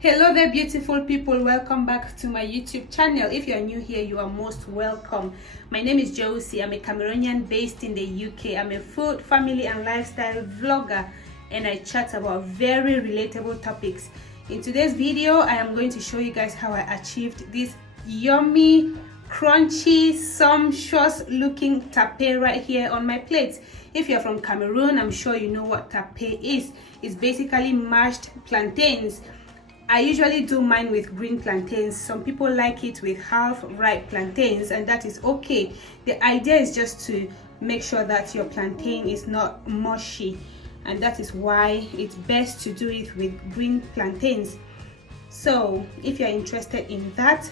Hello there, beautiful people. Welcome back to my YouTube channel. If you are new here, you are most welcome. My name is Joecy. I'm a Cameroonian based in the UK. I'm a food, family and lifestyle vlogger, and I chat about very relatable topics. In today's video, I am going to show you guys how I achieved this yummy, crunchy, sumptuous looking tapé right here on my plate. If you're from Cameroon, I'm sure you know what tapé is. It's basically mashed plantains. I usually do mine with green plantains. Some people like it with half ripe plantains, and that is okay. The idea is just to make sure that your plantain is not mushy, and that is why it's best to do it with green plantains. So if you're interested in that,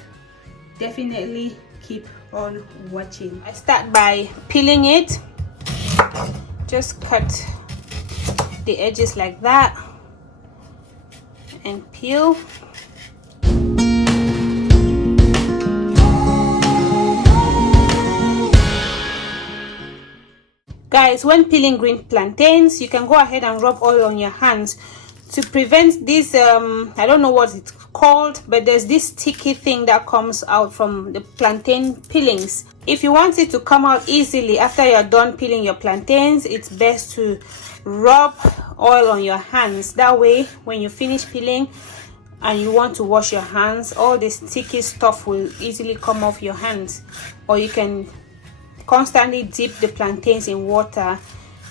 definitely keep on watching. I start by peeling it. Just cut the edges like that and peel. Guys, when peeling green plantains, you can go ahead and rub oil on your hands to prevent this I don't know what it's called, but there's this sticky thing that comes out from the plantain peelings. If you want it to come out easily after you're done peeling your plantains, it's best to rub oil on your hands. That way when you finish peeling and you want to wash your hands, all the sticky stuff will easily come off your hands. Or you can constantly dip the plantains in water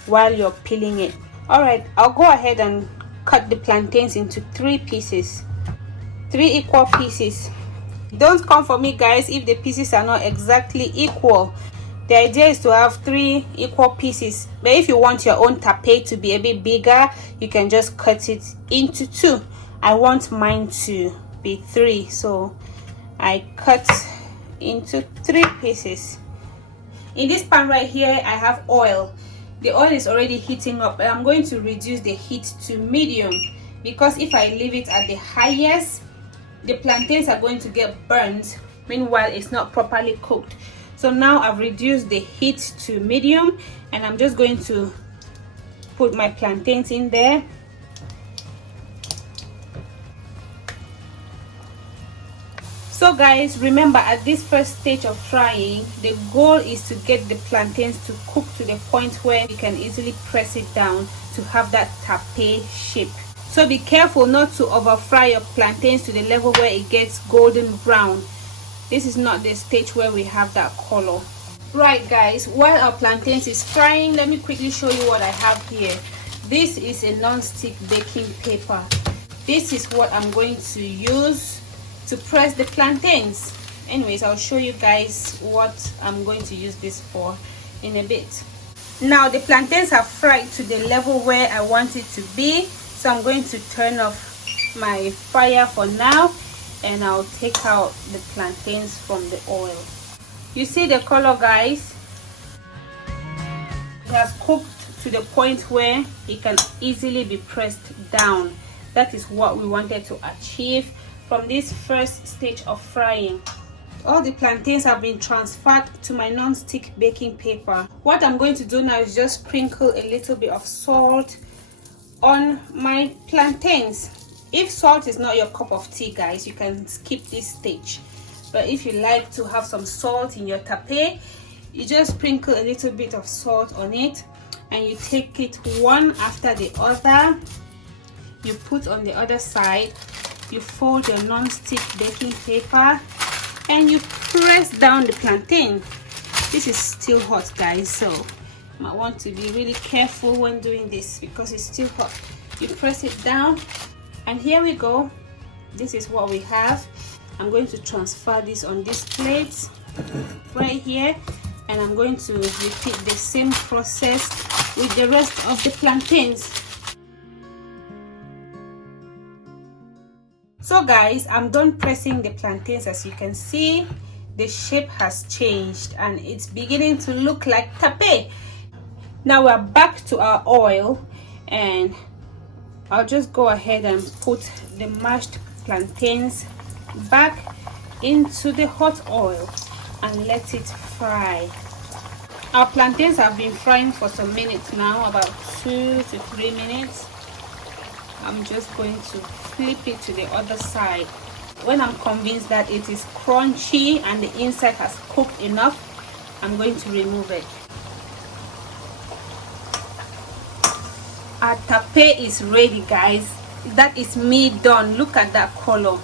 while you're peeling it. All right, I'll go ahead and cut the plantains into 3 pieces, 3 equal pieces. Don't come for me, guys, if the pieces are not exactly equal. The idea is to have 3 equal pieces, but if you want your own tapé to be a bit bigger, you can just cut it into 2. I want mine to be 3, so I cut into 3 pieces. In this pan right here, I have oil. The oil is already heating up, but I'm going to reduce the heat to medium, because if I leave it at the highest, the plantains are going to get burnt. Meanwhile, it's not properly cooked. So now I've reduced the heat to medium, and I'm just going to put my plantains in there. So guys, remember, at this first stage of frying, the goal is to get the plantains to cook to the point where you can easily press it down to have that tapé shape. So be careful not to over fry your plantains to the level where it gets golden brown. This is not the stage where we have that color. Right guys, while our plantains is frying, let me quickly show you what I have here. This is a non-stick baking paper. This is what I'm going to use to press the plantains. Anyways, I'll show you guys what I'm going to use this for in a bit. Now the plantains are fried to the level where I want it to be, so I'm going to turn off my fire for now, and I'll take out the plantains from the oil. You see the color, guys? It has cooked to the point where it can easily be pressed down. That is what we wanted to achieve from this first stage of frying. All the plantains have been transferred to my non-stick baking paper. What I'm going to do now is just sprinkle a little bit of salt on my plantains. If salt is not your cup of tea, guys, you can skip this stage. But if you like to have some salt in your tapé, you just sprinkle a little bit of salt on it, and you take it one after the other. You put on the other side, you fold your non-stick baking paper, and you press down the plantain. This is still hot, guys, so you might want to be really careful when doing this because it's still hot. You press it down, and here we go. This is what we have. I'm going to transfer this on this plate right here, and I'm going to repeat the same process with the rest of the plantains. So guys, I'm done pressing the plantains. As you can see, the shape has changed and it's beginning to look like tapé. Now we're back to our oil, and I'll just go ahead and put the mashed plantains back into the hot oil and let it fry. Our plantains have been frying for some minutes now, about 2 to 3 minutes. I'm just going to flip it to the other side. When I'm convinced that it is crunchy and the inside has cooked enough, I'm going to remove it. Our tapé is ready, guys. That is me done. Look at that color.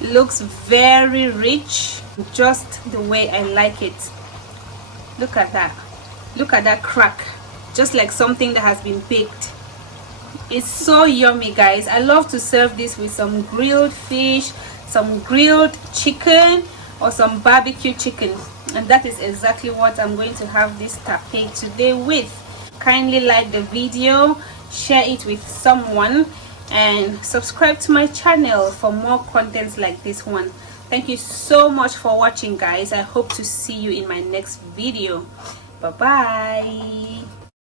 It looks very rich, just the way I like it. Look at that. Look at that crack, just like something that has been baked. It's so yummy, guys. I love to serve this with some grilled fish, some grilled chicken, or some barbecue chicken, and that is exactly what I'm going to have this tapé today with. Kindly like the video, share it with someone, and subscribe to my channel for more contents like this one. Thank you so much for watching, guys. I hope to see you in my next video. Bye bye.